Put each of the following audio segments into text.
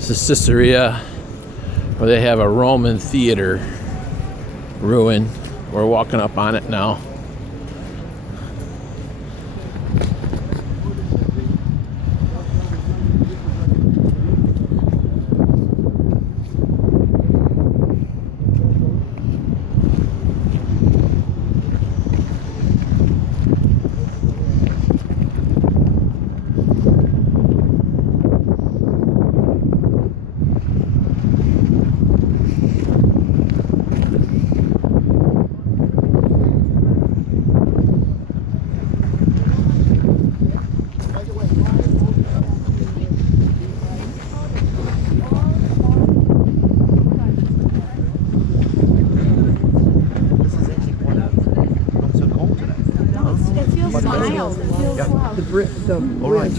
This is Caesarea, where they have a Roman theater ruin. We're walking up on it now.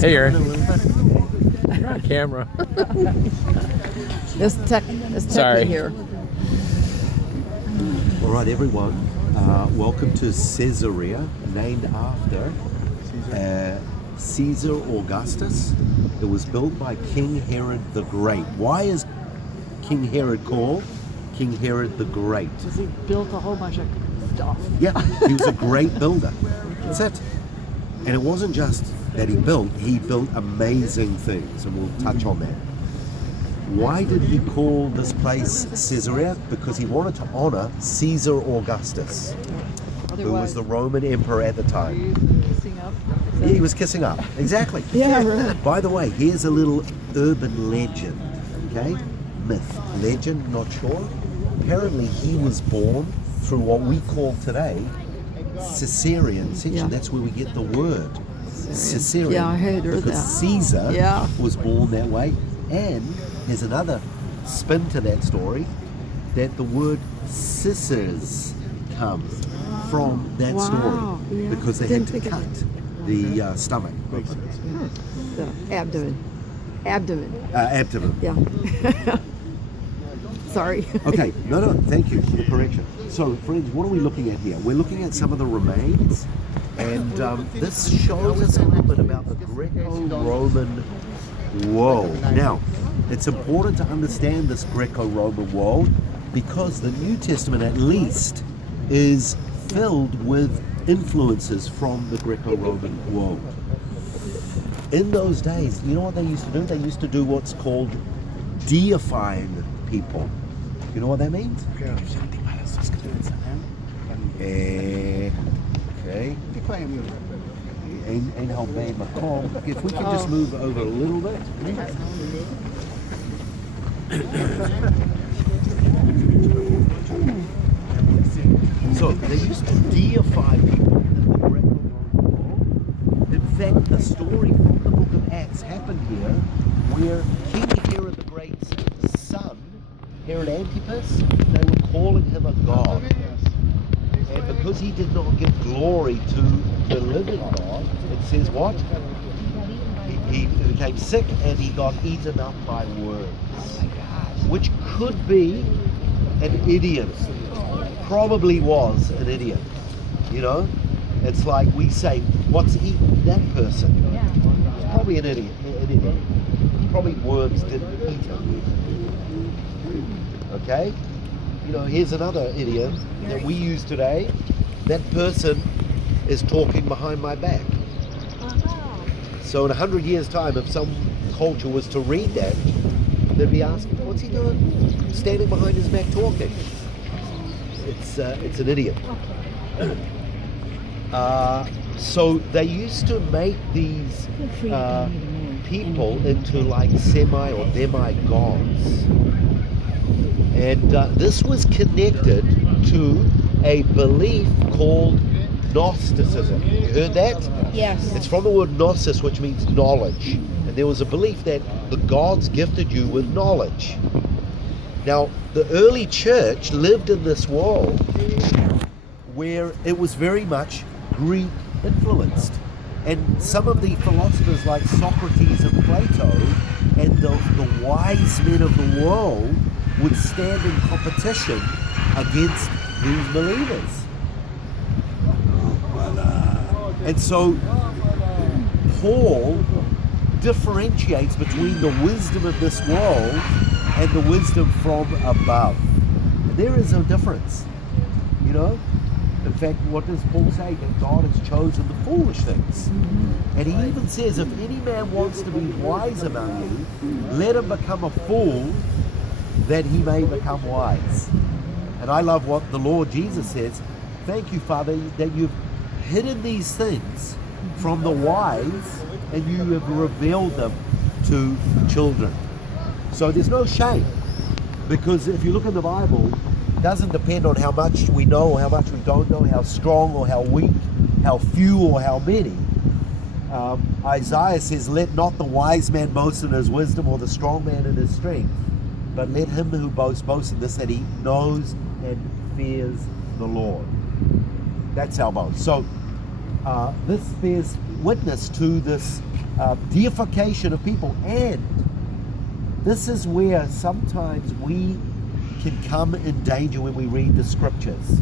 Hey, Aaron. You're on camera. It's Sorry. here. All right, everyone. Welcome to Caesarea, named after Caesar Augustus. It was built by King Herod the Great. Why is King Herod called King Herod the Great? Because he built a whole bunch of stuff. Yeah, he was a great builder. That's it. And it wasn't just that he built amazing things, and we'll touch on that. Why did he call this place Caesarea? Because he wanted to honor Caesar Augustus, who was the Roman emperor at the time. Kissing up. Yeah, he was kissing up, exactly. Yeah, right. By the way, here's a little urban legend, okay? Myth, legend, not sure. Apparently he was born through what we call today Caesarean section. Yeah. That's where we get the word Caesarean. Yeah, I heard because that. Caesar Yeah. was born that way. And there's another spin to that story, that the word scissors comes from that Wow, story, yeah. because they Didn't had to think of cut the stomach. The abdomen. Abdomen. Yeah. Sorry. Okay, no, thank you for the correction. So, friends, what are we looking at here? We're looking at some of the remains, and this shows us a little bit about the Greco-Roman world. Now, it's important to understand this Greco-Roman world because the New Testament, at least, is filled with influences from the Greco-Roman world. In those days, you know what they used to do? They used to do what's called deifying people. You know what that means? Okay. Ain't how bad my call. If we can just move over a little bit. So they used to deify people in the Greco-Roman world. In fact, the story from the book of Acts happened here, where King Herod the Great's son, Herod Antipas, they were calling him a god. And because he did not give glory to the living God, it says what? He became sick and he got eaten up by worms. Which could be an idiom. Probably was an idiom. You know? It's like we say, what's eating that person? It's probably an idiom. Probably worms didn't eat him. Okay? You know, here's another idiom that we use today. That person is talking behind my back. So in 100 years' time, if some culture was to read that, they'd be asking, what's he doing? Standing behind his back talking. It's an idiom. So they used to make these people into like semi or demi-gods. And this was connected to a belief called Gnosticism. You heard that? Yes. It's from the word gnosis, which means knowledge. And there was a belief that the gods gifted you with knowledge. Now, the early church lived in this world where it was very much Greek influenced. And some of the philosophers like Socrates and Plato and the wise men of the world would stand in competition against these believers. And so Paul differentiates between the wisdom of this world and the wisdom from above. And there is a difference, you know. In fact, what does Paul say? That God has chosen the foolish things. And he even says, if any man wants to be wise among you, let him become a fool that he may become wise. And I love what the Lord Jesus says. Thank you, Father, that you've hidden these things from the wise and you have revealed them to children. So there's no shame, because if you look in the Bible, it doesn't depend on how much we know or how much we don't know, how strong or how weak, how few or how many. Isaiah says, let not the wise man boast in his wisdom or the strong man in his strength, but let him who boasts boast in this, that he knows and fears the Lord. That's our boast. So this bears witness to this deification of people, and this is where sometimes we can come in danger when we read the scriptures.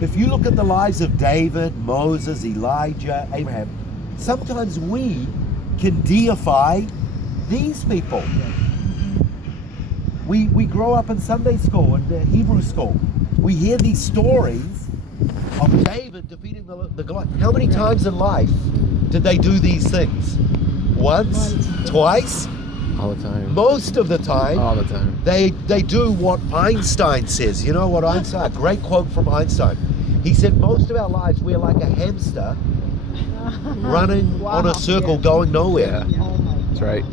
If you look at the lives of David, Moses, Elijah, Abraham, sometimes we can deify these people. We grow up in Sunday school and Hebrew school. We hear these stories of David defeating the Goliath. How many times in life did they do these things? Once? Twice? All the time. Most of the time. All the time. They do what Einstein says. You know what Einstein, a great quote from Einstein. He said, most of our lives we're like a hamster running on a circle going nowhere. Yeah. That's right.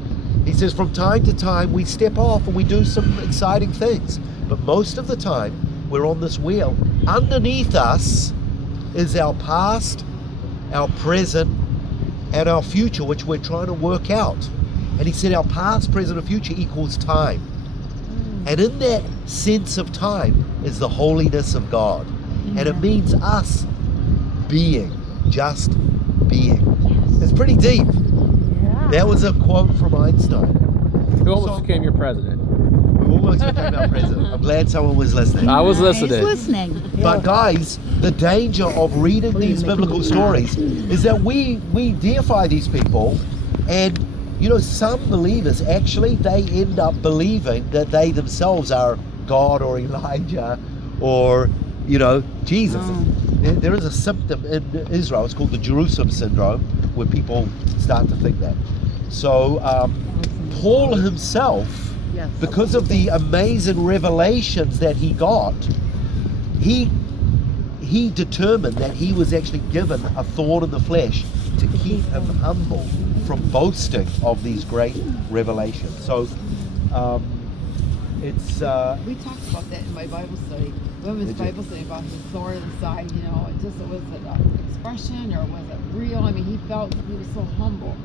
He says from time to time we step off and we do some exciting things. But most of the time we're on this wheel. Underneath us is our past, our present, and our future, which we're trying to work out. And he said our past, present, and future equals time. And in that sense of time is the holiness of God. And it means us being, just being. It's pretty deep. That was a quote from Einstein. Who almost became your president? Who almost became our president. I'm glad someone was listening. I was listening. He's listening. But guys, the danger of reading these biblical stories is that we deify these people, and you know, some believers actually, they end up believing that they themselves are God or Elijah or, you know, Jesus. There is a symptom in Israel, it's called the Jerusalem syndrome, where people start to think that. So Paul himself, because of the amazing revelations that he got, he determined that he was actually given a thorn in the flesh to keep him humble from boasting of these great revelations. So it's we talked about that in my Bible study, women's Bible study, about the thorn in the side. You know, it just, was it an expression or was it real? I mean, he felt he was so humble.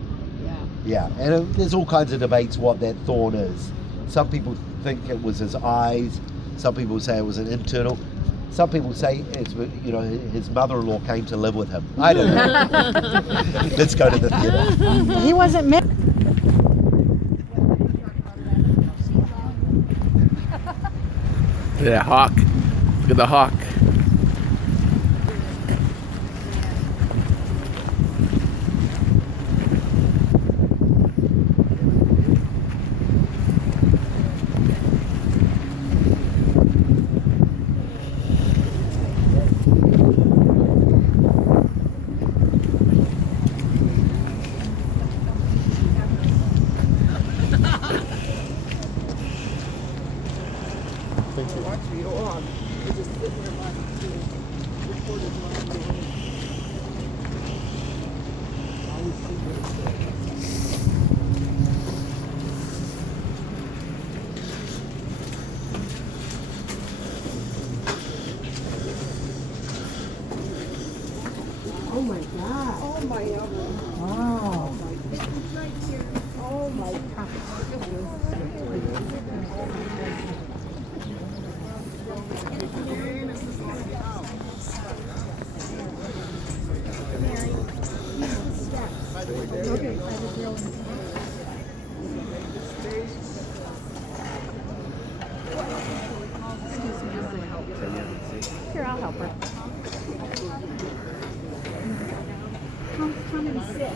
Yeah, and there's all kinds of debates what that thorn is. Some people think it was his eyes. Some people say it was an internal. Some people say it's, you know, his mother-in-law came to live with him. I don't know. Let's go to the theater. He wasn't married. Yeah, hawk. Look at the hawk. Here, I'll help her. Come and sit.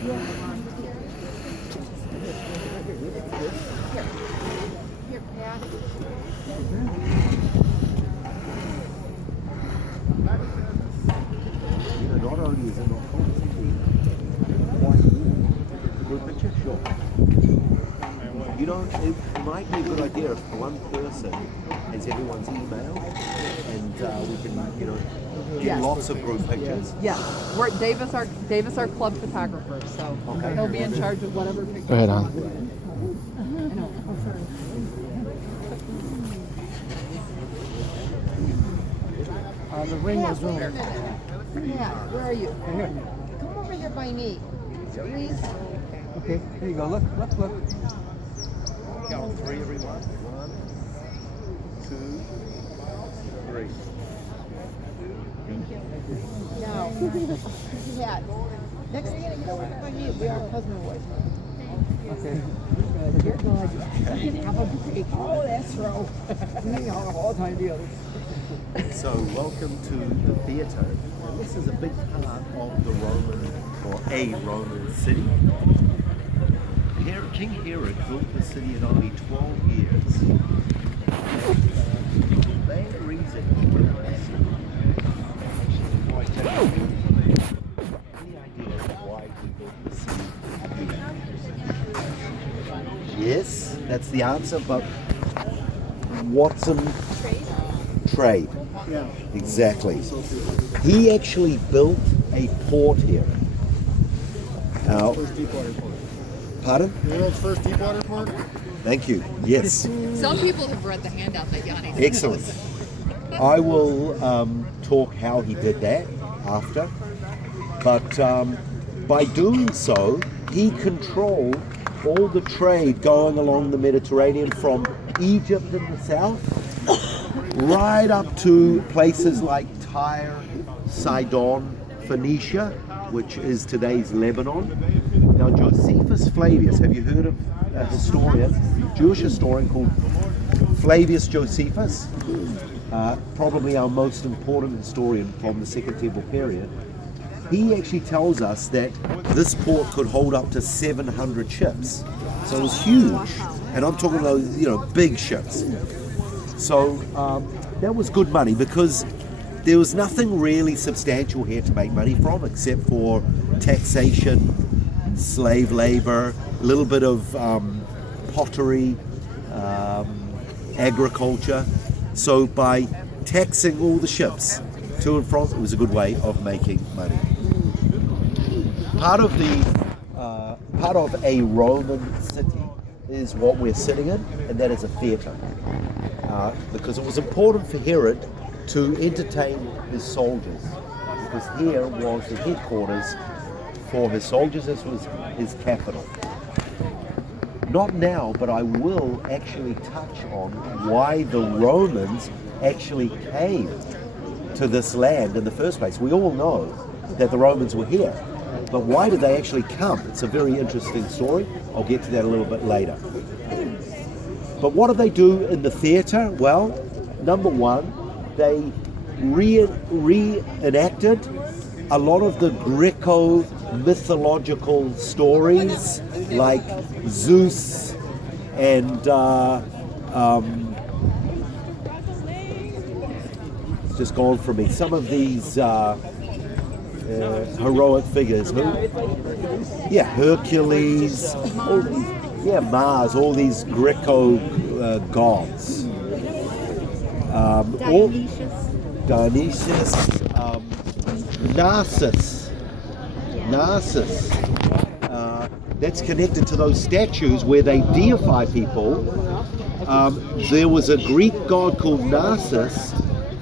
know, it might be a good idea if one person has everyone's email, and we can, you know, get Yes. lots of group pictures. Yeah, we're Davis our club photographer, so he'll be in charge of whatever pictures. Go ahead, hon. The ring was wrong. Yeah, where are you? Come over here by me, please. Okay, there you go. Look. Count 3, everyone. 1, 2, 3. Now, yeah. Next thing you know, come over by me. We are husband and wife. Okay. You're good. Have a break. Oh, that's row. We are all time together. So, welcome to the theatre. This is a big part of the Roman, or a Roman city. King Herod built the city in only 12 years. The main reason he built the city. Any idea why he built the city? Yes, that's the answer, but Watson? Trade. Yeah. Exactly. He actually built a port here. Now, pardon? You know the first Deepwater port? Thank you. Yes. Some people have read the handout that Yanni. Excellent. I will talk how he did that after. But by doing so, he controlled all the trade going along the Mediterranean from Egypt in the south right up to places like Tyre, Sidon, Phoenicia, which is today's Lebanon. Now, Josephus Flavius, have you heard of a historian, Jewish historian called Flavius Josephus? Probably our most important historian from the Second Temple period. He actually tells us that this port could hold up to 700 ships. So it was huge. And I'm talking about, you know, big ships. So that was good money because there was nothing really substantial here to make money from except for taxation, slave labor, a little bit of pottery, agriculture. So by taxing all the ships to and from, it was a good way of making money. Part of a Roman city is what we're sitting in, and that is a theatre. Because it was important for Herod to entertain his soldiers, because here was the headquarters for his soldiers. This was his capital. Not now, but I will actually touch on why the Romans actually came to this land in the first place. We all know that the Romans were here, but why did they actually come? It's a very interesting story. I'll get to that a little bit later. But what do they do in the theatre? Well, number one, they reenacted a lot of the Greco-mythological stories like Zeus and it's just gone from me. Some of these heroic figures. Hercules, all these, Mars, all these Greco gods. Dionysius, Narcissus. That's connected to those statues where they deify people. There was a Greek god called Narcissus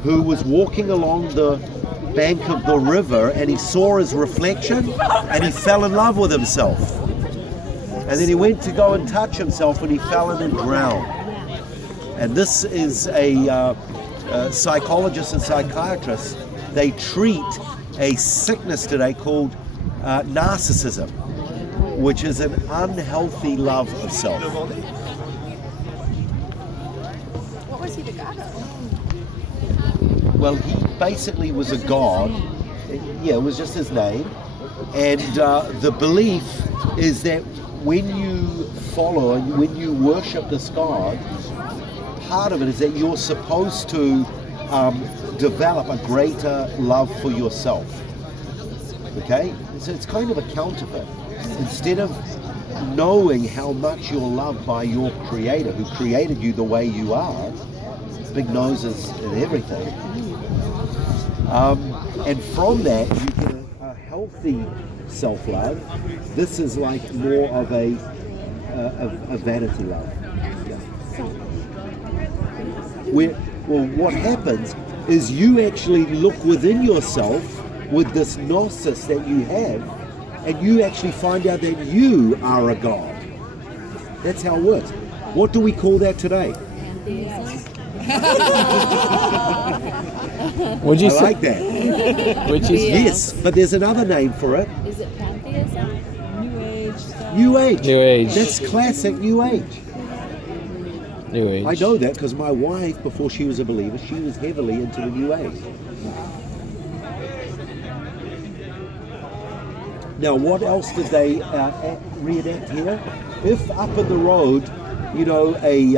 who was walking along the bank of the river and he saw his reflection and he fell in love with himself. And then he went to go and touch himself and he fell in and drowned. And this is a psychologist and psychiatrist. They treat a sickness today called narcissism, which is an unhealthy love of self. What was he the god of? Well, he basically was a god. Yeah, it was just his name. And the belief is that when you follow and when you worship this god, part of it is that you're supposed to develop a greater love for yourself. Okay? So it's kind of a counterfeit. Instead of knowing how much you're loved by your Creator, who created you the way you are, big noses and everything. And from that, you get a healthy self-love. This is like more of a vanity love. Yeah. Well, what happens is you actually look within yourself with this gnosis that you have, and you actually find out that you are a god. That's how it works. What do we call that today? Would you I say? like that. Would you say? Yes, but there's another name for it. Is it pantheism? New Age stuff? New Age. New Age. That's classic New Age. New Age. I know that because my wife, before she was a believer, she was heavily into the New Age. Now, what else did they reenact here? If up in the road, you know, a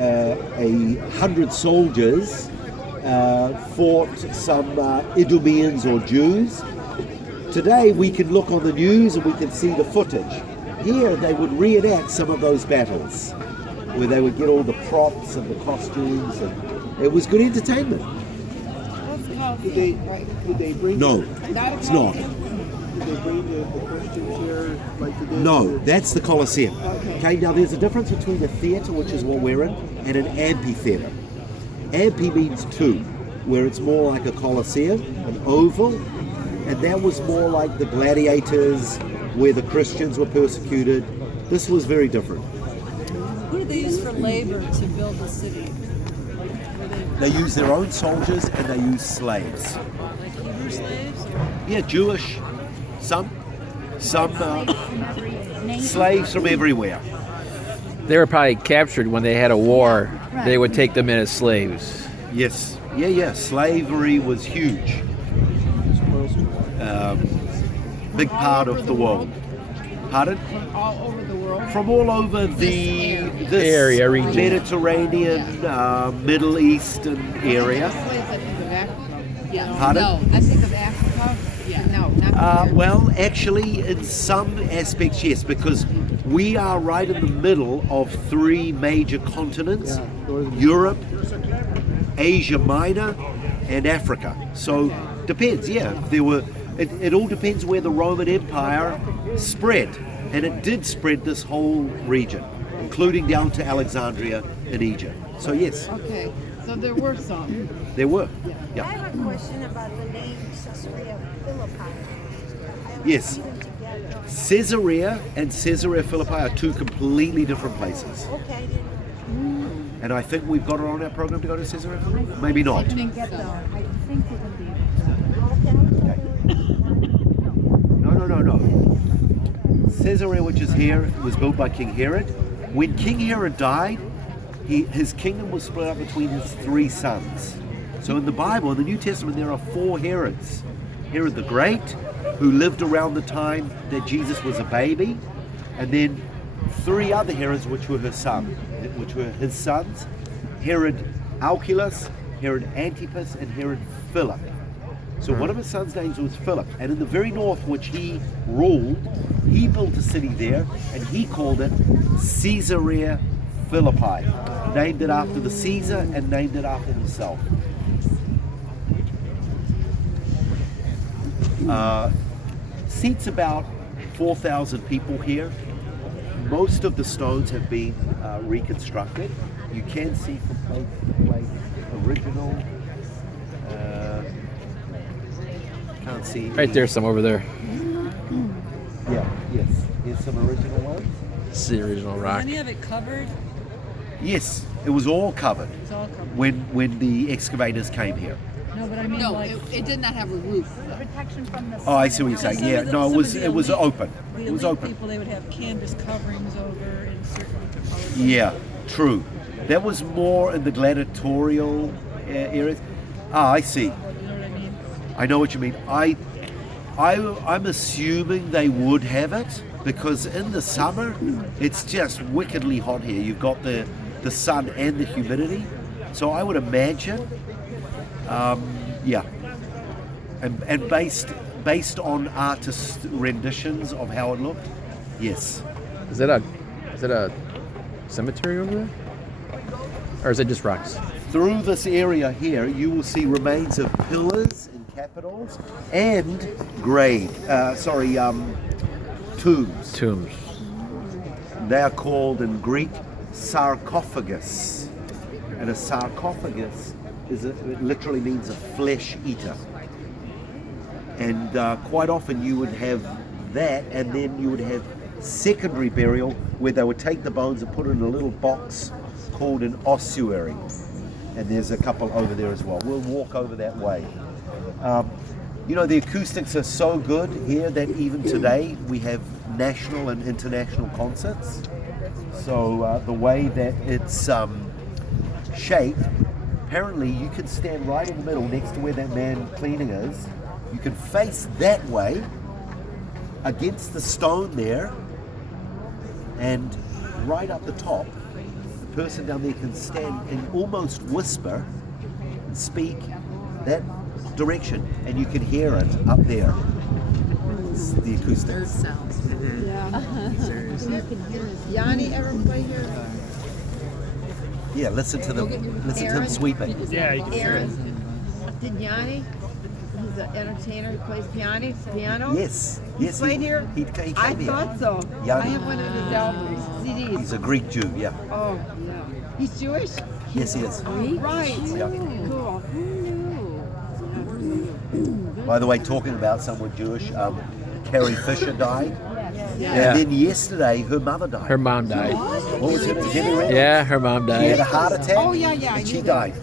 100 soldiers fought some Idumeans or Jews, today we can look on the news and we can see the footage. Here they would reenact some of those battles, where they would get all the props and the costumes, and it was good entertainment. Did they bring? No, it's not. Did they bring the Christians here like they did? No, that's the Colosseum. Okay, now there's a difference between a theatre, which is what we're in, and an amphitheatre. Amphi means two, where it's more like a Colosseum, an oval, and that was more like the gladiators, where the Christians were persecuted. This was very different. Who did they use for labor to build the city? Like, were they They used their own soldiers and they used slaves. like Hebrew slaves? Or? Yeah, Jewish, some slaves from everywhere. They were probably captured when they had a war. They would take them in as slaves. Yes, yeah. Slavery was huge. Big part of the world. Pardon? From all over the world. From all over this Area, region. Mediterranean, Middle Eastern area. Slaves, I think of Africa. Yeah. Pardon? No, I think of Africa. Yeah. No, not Well, actually, in some aspects, yes, because we are right in the middle of three major continents: Europe, Asia Minor, and Africa. So, depends. Yeah, there were. It all depends where the Roman Empire spread, and it did spread this whole region, including down to Alexandria in Egypt. So yes, Okay. So there were some. there were. I Yeah. have a question about the name Caesarea Philippi. Yes. Put them together. Caesarea and Caesarea Philippi are two completely different places. Okay, I didn't know. And I think we've got it on our program to go to Caesarea Philippi. Maybe not. Okay, I'll tell you. No. Caesarea, which is here, was built by King Herod. When King Herod died, his kingdom was split up between his three sons. So in the Bible, in the New Testament, there are four Herods. Herod the Great, who lived around the time that Jesus was a baby, and then three other Herods, which were his sons: Herod Archelaus, Herod Antipas, and Herod Philip. So one of his sons' names was Philip, and in the very north, which he ruled, he built a city there, and he called it Caesarea Philippi, named it after the Caesar and named it after himself. Seats about 4,000 people here. Most of the stones have been reconstructed. You can see from place to place original. Can't see. Right there's some over there. Yeah, yes. Here's some original ones. It's the original Was rock. any of it covered? Yes, it was all covered It's all covered. when the excavators came here. No, but I mean, No, like, it did not have a roof. Protection from the Oh, I see what you're saying. some Yeah, of the- no, some of the it was elite- open. The It was elite open. people, they would have canvas coverings over in certain colors. Yeah, true. That was more in the gladiatorial areas. Ah, I see. You know what I mean? I know what you mean. I'm assuming they would have it because in the summer it's just wickedly hot here. You've got the sun and the humidity, so I would imagine, yeah. And based on artist renditions of how it looked, Yes. Is it a cemetery over there? Or is it just rocks? Through this area here, you will see remains of pillars and capitals and tombs. Tombs. They are called in Greek sarcophagus. And a sarcophagus it literally means a flesh eater. And quite often you would have that, and then you would have secondary burial where they would take the bones and put it in a little box called an ossuary. And there's a couple over there as well. We'll walk over that way. The acoustics are so good here that even today we have national and international concerts. So the way that it's shaped, apparently you can stand right in the middle next to where that man cleaning is. You can face that way against the stone there, and right up the top, the person down there can stand and almost whisper and speak that direction, and you can hear it up there. It's the acoustics. Sounds. Yanni ever play here? Yeah, listen to them sweeping. Yeah, you can hear it. Aaron, did Yanni? He's an entertainer who plays piano. Yes, He yes. played here. He came I here. thought so. Yanni. I have one of his albums, CDs. He's a Greek Jew, yeah. Oh, yeah. He's Jewish? Yes, he is. Right. Yeah. Cool. By the way, talking about someone Jewish, Carrie Fisher died. Yeah. And then yesterday, her mother died. Her mom died. What was her name? Jenny Reynolds? Yeah, her mom She had a died. heart attack. Oh, yeah, I And she knew died.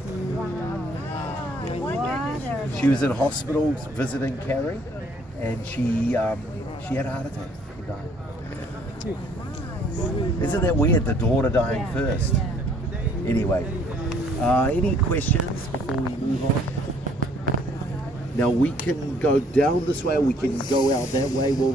Water. She was in hospital visiting Carrie, and she had a heart attack. She died. Isn't that weird? The daughter dying first. Anyway, any questions before we move on? Now we can go down this way, or we can go out that way. Well,